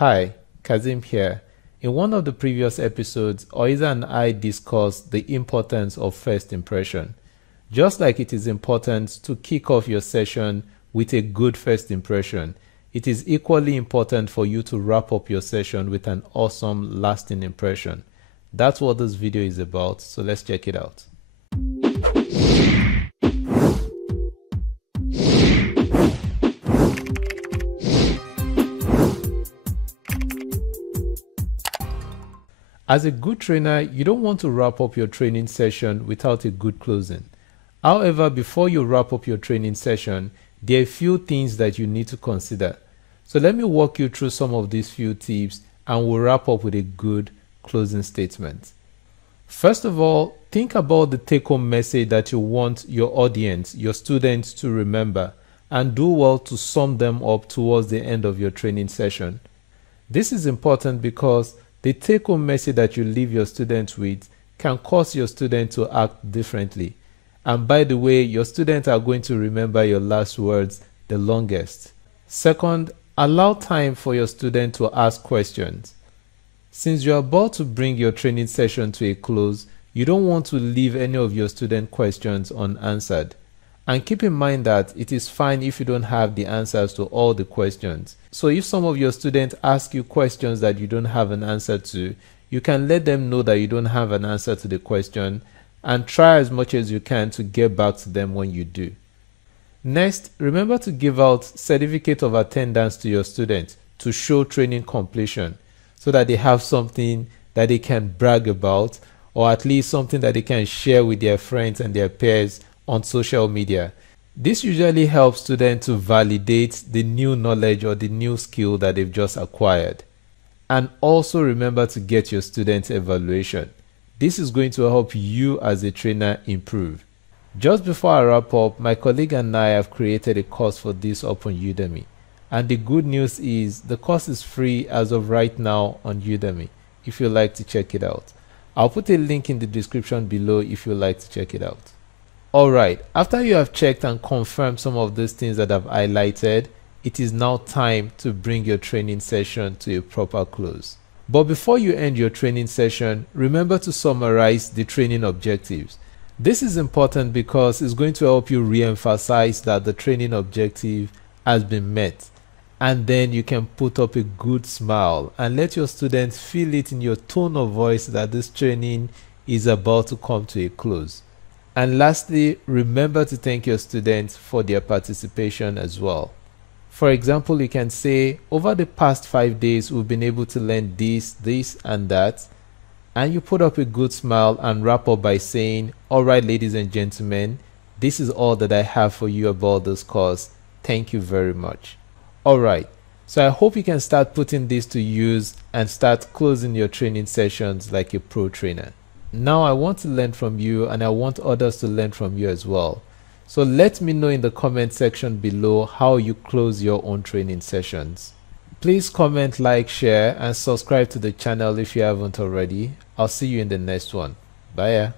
Hi, Kazim here. In one of the previous episodes, Oiza and I discussed the importance of first impression. Just like it is important to kick off your session with a good first impression, it is equally important for you to wrap up your session with an awesome lasting impression. That's what this video is about, so let's check it out. As a good trainer, you don't want to wrap up your training session without a good closing. However, before you wrap up your training session, there are a few things that you need to consider. So let me walk you through some of these few tips and we'll wrap up with a good closing statement. First of all, think about the take-home message that you want your audience, your students to remember, and do well to sum them up towards the end of your training session. This is important because the take-home message that you leave your students with can cause your student to act differently. And by the way, your students are going to remember your last words the longest. Second, allow time for your student to ask questions. Since you're about to bring your training session to a close, you don't want to leave any of your student questions unanswered. And keep in mind that it is fine if you don't have the answers to all the questions. So if some of your students ask you questions that you don't have an answer to, you can let them know that you don't have an answer to the question and try as much as you can to get back to them when you do. Next, remember to give out certificate of attendance to your students to show training completion so that they have something that they can brag about, or at least something that they can share with their friends and their peers on social media. This usually helps students to validate the new knowledge or the new skill that they've just acquired. And also remember to get your students' evaluation. This is going to help you as a trainer improve. Just before I wrap up, my colleague and I have created a course for this up on Udemy. And the good news is the course is free as of right now on Udemy if you'd like to check it out. I'll put a link in the description below if you'd like to check it out. Alright, after you have checked and confirmed some of those things that I've highlighted, it is now time to bring your training session to a proper close. But before you end your training session, remember to summarize the training objectives. This is important because it's going to help you re-emphasize that the training objective has been met. And then you can put up a good smile and let your students feel it in your tone of voice that this training is about to come to a close. And lastly, remember to thank your students for their participation as well. For example, you can say, over the past 5 days, we've been able to learn this, and that. And you put up a good smile and wrap up by saying, alright, ladies and gentlemen, this is all that I have for you about this course. Thank you very much. Alright, so I hope you can start putting this to use and start closing your training sessions like a pro trainer. Now I want to learn from you and I want others to learn from you as well. So let me know in the comment section below how you close your own training sessions. Please comment, like, share and subscribe to the channel if you haven't already. I'll see you in the next one. Bye.